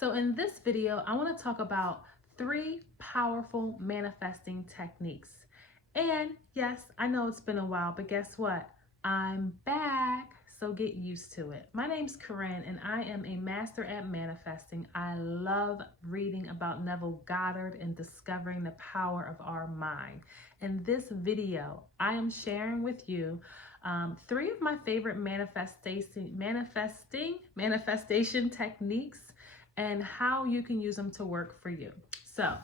So in this video, I want to talk about 3 powerful manifesting techniques. And yes, I know it's been a while, but guess what? I'm back. So get used to it. My name's Corinne and I am a master at manifesting. I love reading about Neville Goddard and discovering the power of our mind. In this video, I am sharing with you 3 of my favorite manifestation techniques and how you can use them to work for you. So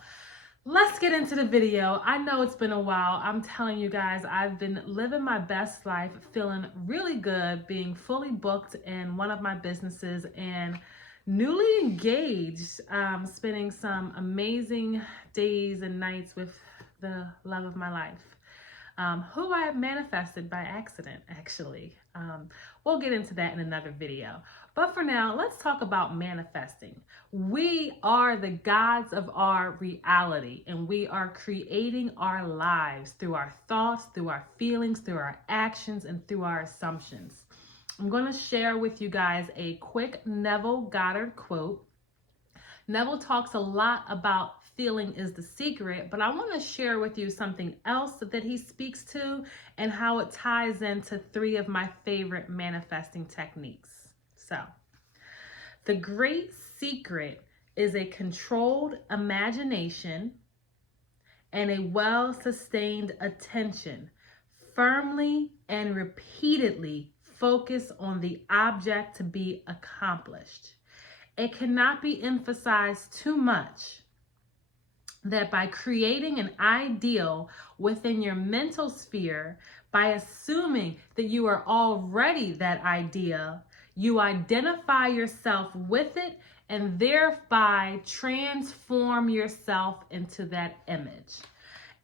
let's get into the video. I know it's been a while. I'm telling you guys, I've been living my best life, feeling really good, being fully booked in one of my businesses and newly engaged, spending some amazing days and nights with the love of my life. Who I have manifested by accident, actually. We'll get into that in another video. But for now, let's talk about manifesting. We are the gods of our reality, and we are creating our lives through our thoughts, through our feelings, through our actions, and through our assumptions. I'm going to share with you guys a quick Neville Goddard quote. Neville talks a lot about feeling is the secret, but I want to share with you something else that he speaks to and how it ties into 3 of my favorite manifesting techniques. So, the great secret is a controlled imagination and a well-sustained attention, firmly and repeatedly focus on the object to be accomplished. It cannot be emphasized too much that by creating an ideal within your mental sphere, by assuming that you are already that idea, you identify yourself with it and thereby transform yourself into that image.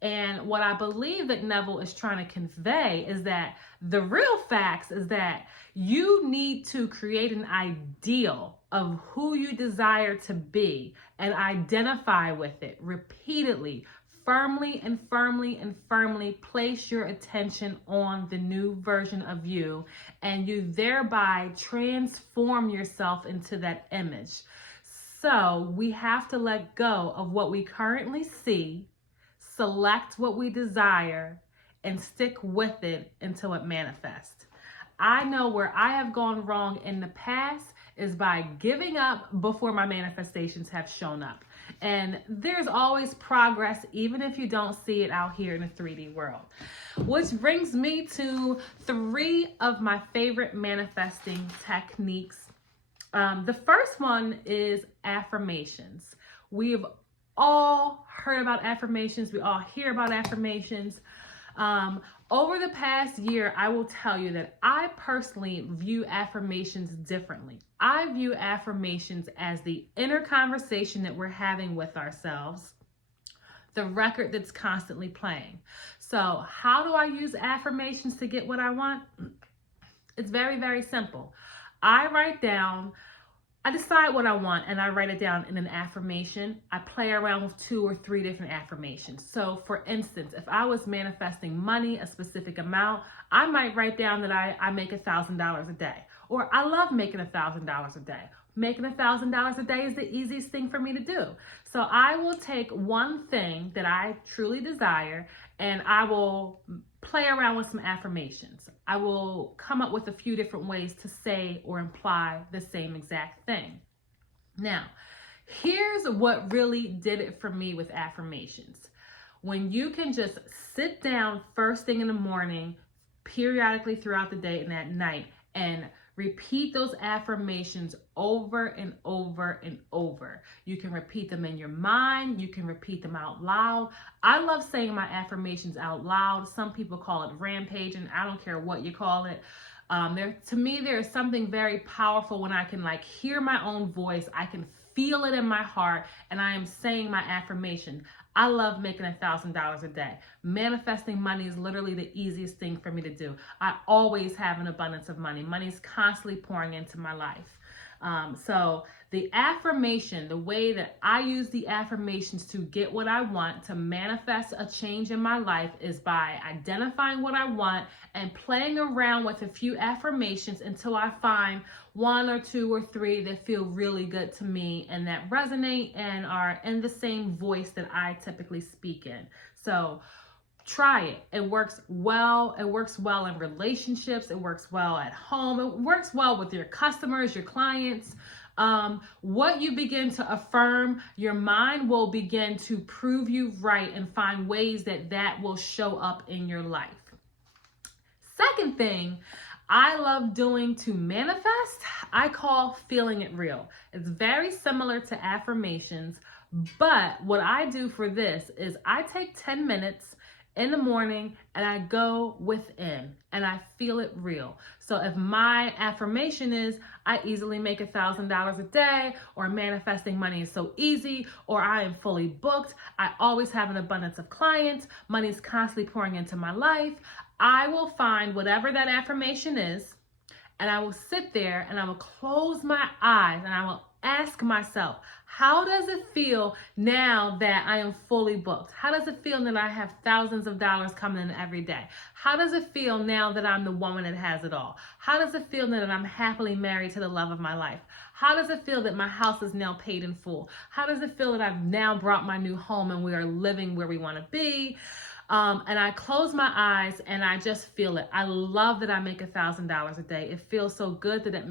And what I believe that Neville is trying to convey is that the real facts is that you need to create an ideal of who you desire to be and identify with it repeatedly, firmly and firmly and firmly place your attention on the new version of you, and you thereby transform yourself into that image. So we have to let go of what we currently see, select what we desire, and stick with it until it manifests. I know where I have gone wrong in the past is by giving up before my manifestations have shown up. And there's always progress, even if you don't see it out here in the 3D world. Which brings me to 3 of my favorite manifesting techniques. The first one is affirmations. We've all heard about affirmations. We all hear about affirmations. Over the past year, I will tell you that I personally view affirmations differently. I view affirmations as the inner conversation that we're having with ourselves, the record that's constantly playing. So how do I use affirmations to get what I want? It's very, very simple. I decide what I want and I write it down in an affirmation. I play around with 2 or 3 different affirmations. So for instance, if I was manifesting money, a specific amount, I might write down that I make $1,000 a day, or I love making $1,000 a day. Making $1,000 a day is the easiest thing for me to do. So I will take one thing that I truly desire and I will play around with some affirmations. I will come up with a few different ways to say or imply the same exact thing. Now, here's what really did it for me with affirmations. When you can just sit down first thing in the morning, periodically throughout the day and at night, and repeat those affirmations over and over and over. You can repeat them in your mind. You can repeat them out loud. I love saying my affirmations out loud. Some people call it rampaging. I don't care what you call it. To me, there is something very powerful when I can hear my own voice. I can feel it in my heart and I am saying my affirmation. I love making $1,000 a day. Manifesting money is literally the easiest thing for me to do. I always have an abundance of money. Money is constantly pouring into my life. So the affirmation, the way that I use the affirmations to get what I want, to manifest a change in my life, is by identifying what I want and playing around with a few affirmations until I find one or two or three that feel really good to me and that resonate and are in the same voice that I typically speak in. So try it. It works well. It works well in relationships. It works well at home. It works well with your customers, your clients. What you begin to affirm, your mind will begin to prove you right and find ways that that will show up in your life. Second thing I love doing to manifest, I call feeling it real. It's very similar to affirmations, but what I do for this is I take 10 minutes in the morning and I go within and I feel it real. So if my affirmation is I easily make $1,000 a day, or manifesting money is so easy, or I am fully booked, I always have an abundance of clients, money is constantly pouring into my life, I will find whatever that affirmation is and I will sit there and I will close my eyes and I will ask myself, how does it feel now that I am fully booked? How does it feel that I have thousands of dollars coming in every day? How does it feel now that I'm the woman that has it all? How does it feel that I'm happily married to the love of my life? How does it feel that my house is now paid in full? How does it feel that I've now brought my new home and we are living where we want to be? And I close my eyes and I just feel it. I love that I make $1,000 a day. It feels so good that that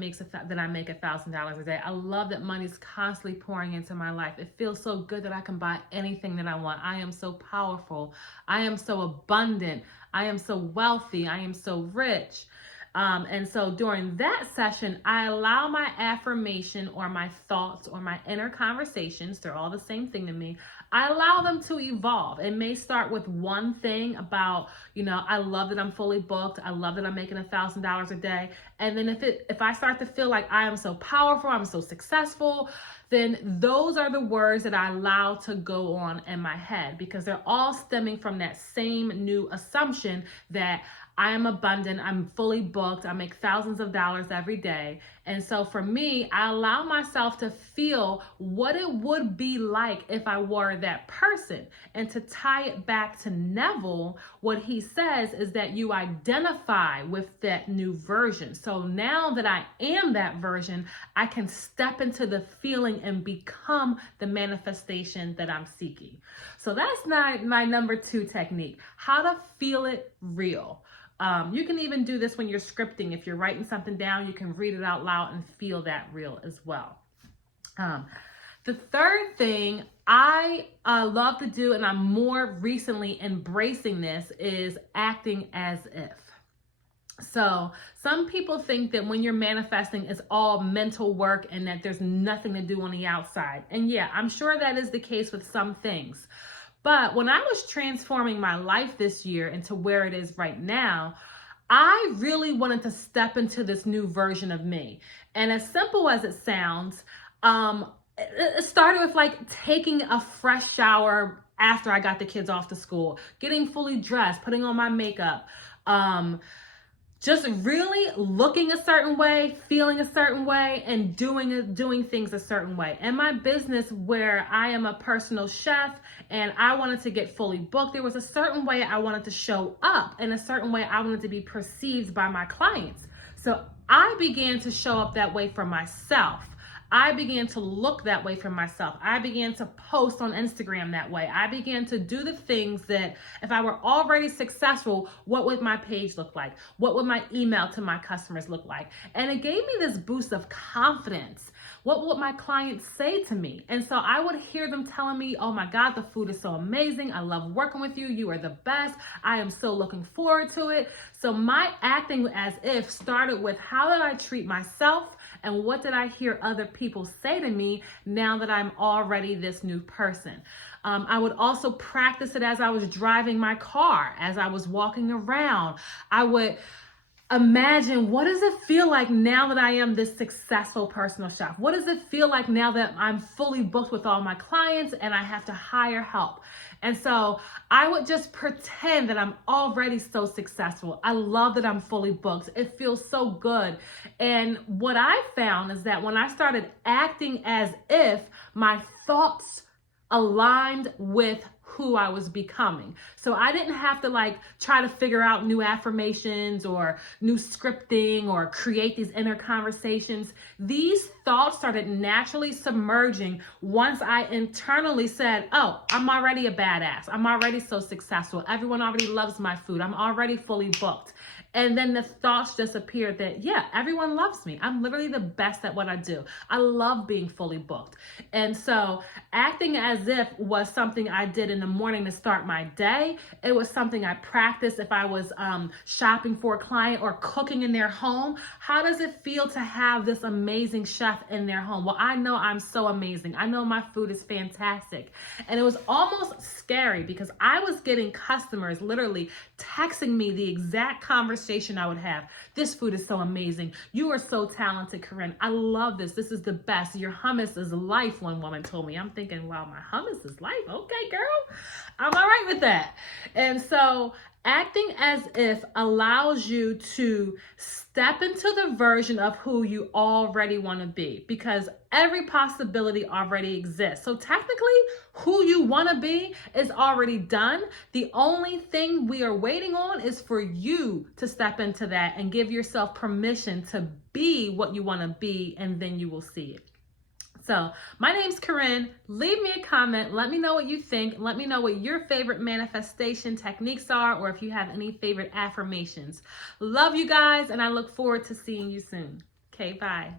I make $1,000 a day. I love that money's constantly pouring into my life. It feels so good that I can buy anything that I want. I am so powerful. I am so abundant. I am so wealthy. I am so rich. And so during that session, I allow my affirmation or my thoughts or my inner conversations, they're all the same thing to me, I allow them to evolve. It may start with one thing about, I love that I'm fully booked. I love that I'm making $1,000 a day. And then if I start to feel like I am so powerful, I'm so successful, then those are the words that I allow to go on in my head, because they're all stemming from that same new assumption that I am abundant, I'm fully booked, I make thousands of dollars every day. And so for me, I allow myself to feel what it would be like if I were that person. And to tie it back to Neville, what he says is that you identify with that new version. So now that I am that version, I can step into the feeling and become the manifestation that I'm seeking. So that's my number 2 technique, how to feel it real. You can even do this when you're scripting. If you're writing something down, you can read it out loud and feel that real as well. The third thing I love to do, and I'm more recently embracing this, is acting as if. So some people think that when you're manifesting, it's all mental work and that there's nothing to do on the outside. And yeah, I'm sure that is the case with some things. But when I was transforming my life this year into where it is right now, I really wanted to step into this new version of me. And as simple as it sounds, it started with like taking a fresh shower after I got the kids off to school, getting fully dressed, putting on my makeup, just really looking a certain way, feeling a certain way, and doing things a certain way. In my business, where I am a personal chef and I wanted to get fully booked, there was a certain way I wanted to show up and a certain way I wanted to be perceived by my clients. So I began to show up that way for myself. I began to look that way for myself. I began to post on Instagram that way. I began to do the things that if I were already successful, what would my page look like? What would my email to my customers look like? And it gave me this boost of confidence. What would my clients say to me? And so I would hear them telling me, oh my God, the food is so amazing. I love working with you. You are the best. I am so looking forward to it. So my acting as if started with, how did I treat myself? And what did I hear other people say to me now that I'm already this new person? I would also practice it as I was driving my car, as I was walking around. I would imagine, what does it feel like now that I am this successful personal chef? What does it feel like now that I'm fully booked with all my clients and I have to hire help? And so I would just pretend that I'm already so successful. I love that I'm fully booked. It feels so good. And what I found is that when I started acting as if, my thoughts aligned with who I was becoming. So I didn't have to try to figure out new affirmations or new scripting or create these inner conversations. These thoughts started naturally submerging once I internally said, oh, I'm already a badass. I'm already so successful. Everyone already loves my food. I'm already fully booked. And then the thoughts just appeared that, yeah, everyone loves me. I'm literally the best at what I do. I love being fully booked. And so acting as if was something I did in the morning to start my day. It was something I practiced if I was shopping for a client or cooking in their home. How does it feel to have this amazing chef in their home? Well, I know I'm so amazing. I know my food is fantastic. And it was almost scary because I was getting customers literally texting me the exact conversation I would have. This food is so amazing. You are so talented, Corinne. I love this. This is the best. Your hummus is life, one woman told me. I'm thinking, wow, my hummus is life. Okay, girl. I'm all right with that. And so acting as if allows you to step into the version of who you already want to be, because every possibility already exists. So technically, who you want to be is already done. The only thing we are waiting on is for you to step into that and give yourself permission to be what you want to be, and then you will see it. So my name's Corinne. Leave me a comment. Let me know what you think. Let me know what your favorite manifestation techniques are, or if you have any favorite affirmations. Love you guys, and I look forward to seeing you soon. Okay, bye.